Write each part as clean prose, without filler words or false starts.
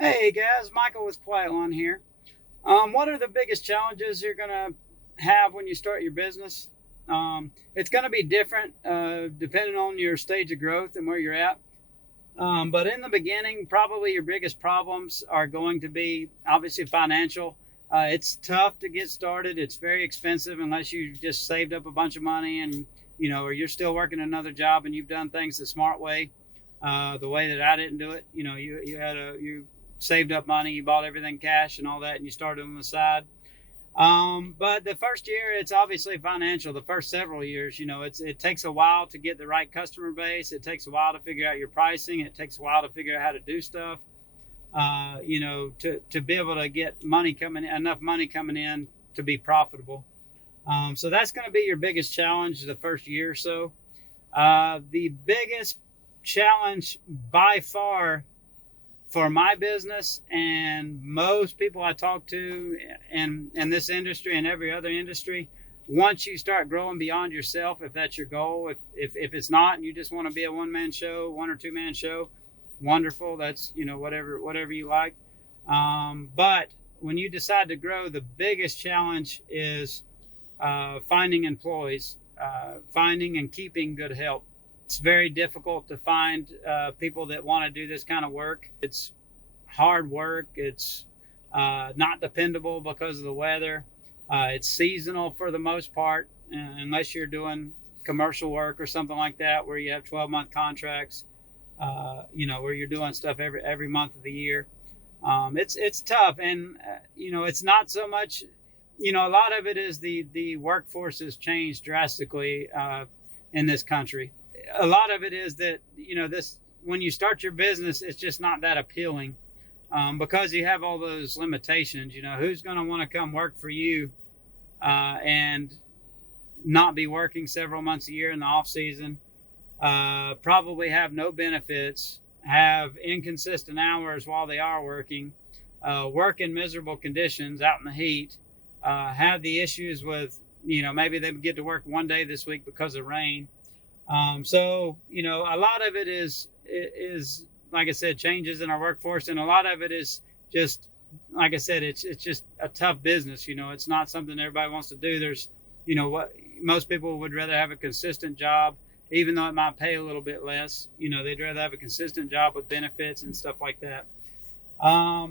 Hey guys, Michael with Quiet One here. What are the biggest challenges you're gonna have when you start your business? It's gonna be different depending on your stage of growth and where you're at. But in the beginning, probably your biggest problems are going to be obviously financial. It's tough to get started. It's very expensive unless you just saved up a bunch of money and or you're still working another job and you've done things the smart way, the way that I didn't do it. You saved up money, you bought everything cash and all that, and you started on the side. But the first year, it's obviously financial. The first several years, it takes a while to get the right customer base. It takes a while to figure out your pricing. It takes a while to figure out how to do stuff. To be able to get enough money coming in to be profitable. So that's going to be your biggest challenge the first year or so. The biggest challenge by far for my business and most people I talk to in this industry and every other industry, once you start growing beyond yourself, if that's your goal, if it's not, and you just want to be a one-man show, 1 or 2 man show, wonderful. That's whatever you like. But when you decide to grow, the biggest challenge is finding employees, finding and keeping good help. It's very difficult to find people that want to do this kind of work. It's hard work. It's not dependable because of the weather. It's seasonal for the most part, unless you're doing commercial work or something like that, where you have 12-month contracts. Where you're doing stuff every month of the year. It's tough, and it's not so much. A lot of it is the workforce has changed drastically in this country. A lot of it is that this when you start your business, it's just not that appealing because you have all those limitations. Who's going to want to come work for you and not be working several months a year in the off season? Probably have no benefits, have inconsistent hours while they are working, work in miserable conditions out in the heat, have the issues with, maybe they get to work one day this week because of rain. A lot of it is like I said, changes in our workforce, and a lot of it is just like I said, it's just a tough business. It's not something everybody wants to do. There's, what most people would rather have a consistent job, even though it might pay a little bit less. They'd rather have a consistent job with benefits and stuff like that.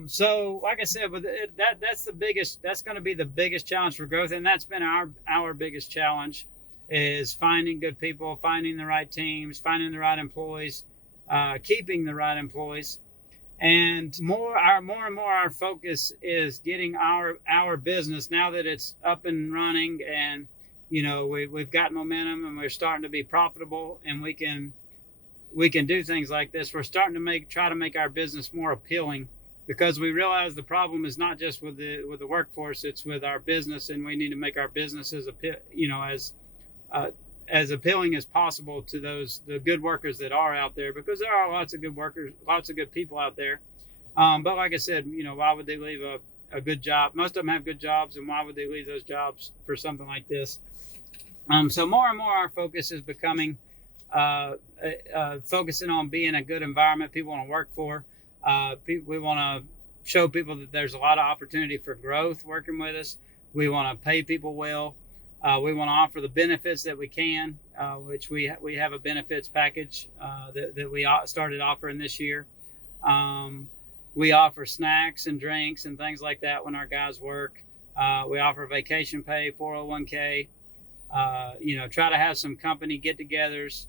So like I said, but that's going to be the biggest challenge for growth, and that's been our biggest challenge is finding good people, finding the right teams, finding the right employees, keeping the right employees, and more and more our focus is getting our business now that it's up and running, and we've got momentum and we're starting to be profitable, and we can do things like this. We're starting to try to make our business more appealing because we realize the problem is not just with the workforce, it's with our business, and we need to make our business uh, as appealing as possible to the good workers that are out there, because there are lots of good workers, lots of good people out there. But like I said, why would they leave a good job? Most of them have good jobs, and why would they leave those jobs for something like this? So more and more our focus is becoming focusing on being a good environment people want to work for. We want to show people that there's a lot of opportunity for growth working with us. We want to pay people well. We want to offer the benefits that we can, which we have a benefits package that we started offering this year. We offer snacks and drinks and things like that when our guys work. We offer vacation pay, 401k. Try to have some company get-togethers.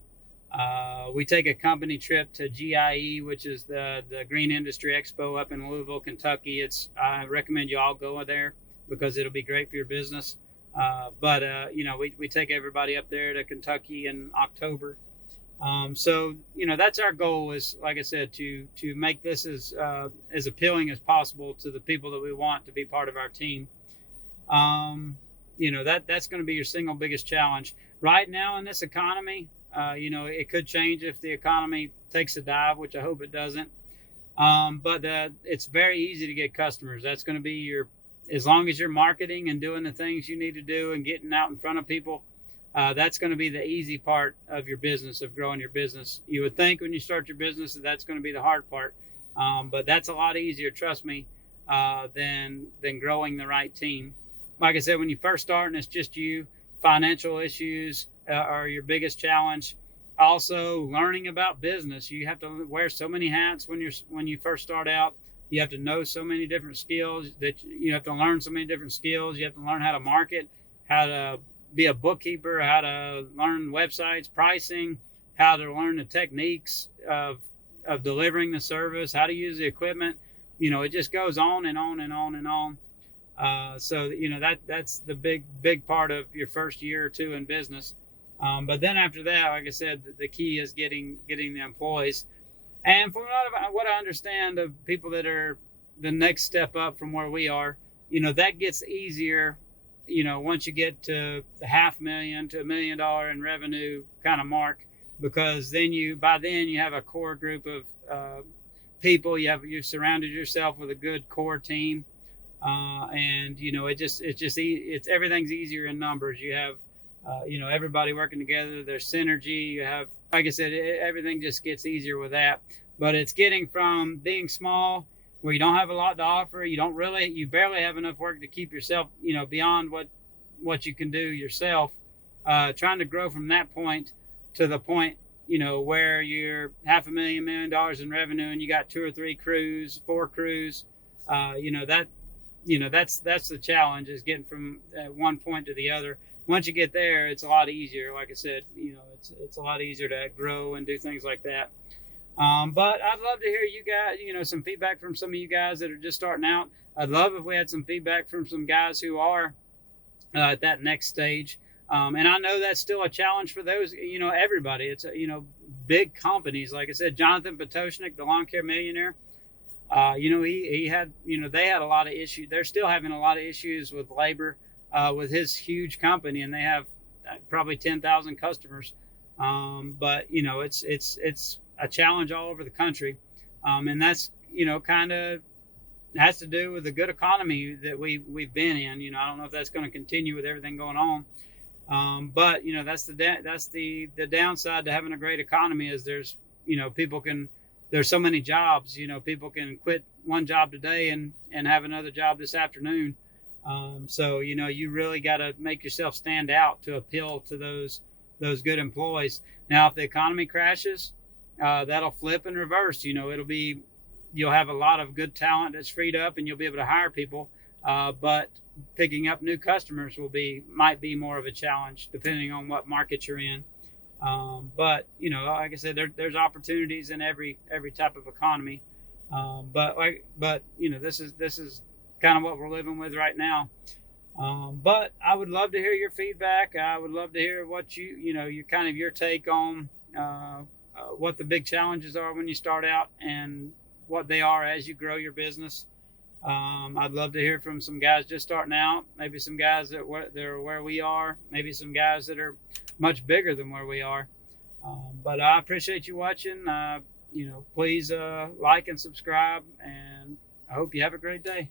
We take a company trip to GIE, which is the Green Industry Expo up in Louisville, Kentucky. I recommend you all go there because it'll be great for your business. We take everybody up there to Kentucky in October. That's our goal is, like I said, to make this as appealing as possible to the people that we want to be part of our team. That's going to be your single biggest challenge right now in this economy. It could change if the economy takes a dive, which I hope it doesn't. But it's very easy to get customers. That's going to be as long as you're marketing and doing the things you need to do and getting out in front of people, that's going to be the easy part of your business, of growing your business. You would think when you start your business that's going to be the hard part, But that's a lot easier, trust me, than growing the right team. Like I said, when you first start and it's just you, financial issues are your biggest challenge. Also, learning about business. You have to wear so many hats when you first start out. You have to know so many different skills that you have to learn so many different skills. You have to learn how to market, how to be a bookkeeper, how to learn websites, pricing, how to learn the techniques of delivering the service, how to use the equipment. It just goes on and on and on and on. So that's the big part of your first year or two in business. But then after that, like I said, the key is getting the employees. And from what I understand of people that are the next step up from where we are, that gets easier. Once you get to the $500,000 to $1 million in revenue kind of mark, because by then you have a core group of people. You've surrounded yourself with a good core team. And everything's easier in numbers. You have everybody working together. There's synergy. You have, like I said, everything just gets easier with that. But it's getting from being small, where you don't have a lot to offer. You barely have enough work to keep yourself, beyond what you can do yourself. Trying to grow from that point to the point, where you're $500,000, $1 million in revenue, and you got 2 or 3 crews, 4 crews. That's the challenge, is getting from one point to the other. Once you get there, it's a lot easier. Like I said, it's a lot easier to grow and do things like that. But I'd love to hear you guys, some feedback from some of you guys that are just starting out. I'd love if we had some feedback from some guys who are at that next stage. And I know that's still a challenge for those, everybody. It's, big companies. Like I said, Jonathan Potoshnik, the Lawn Care Millionaire, he had, they had a lot of issues. They're still having a lot of issues with labor with his huge company, and they have probably 10,000 customers. But it's a challenge all over the country, and that's kind of has to do with the good economy that we've been in. I don't know if that's going to continue with everything going on, but that's the downside to having a great economy, is there's there's so many jobs. People can quit one job today and have another job this afternoon. So you really got to make yourself stand out to appeal to those good employees. Now, if the economy crashes, that'll flip and reverse. You'll have a lot of good talent that's freed up, and you'll be able to hire people. But picking up new customers might be more of a challenge, depending on what market you're in. But like I said, there's opportunities in every type of economy. But this is kind of what we're living with right now. But I would love to hear your feedback. I would love to hear what your take on what the big challenges are when you start out, and what they are as you grow your business. I'd love to hear from some guys just starting out, maybe some guys that are where we are, maybe some guys that are much bigger than where we are. But I appreciate you watching. Please like and subscribe, and I hope you have a great day.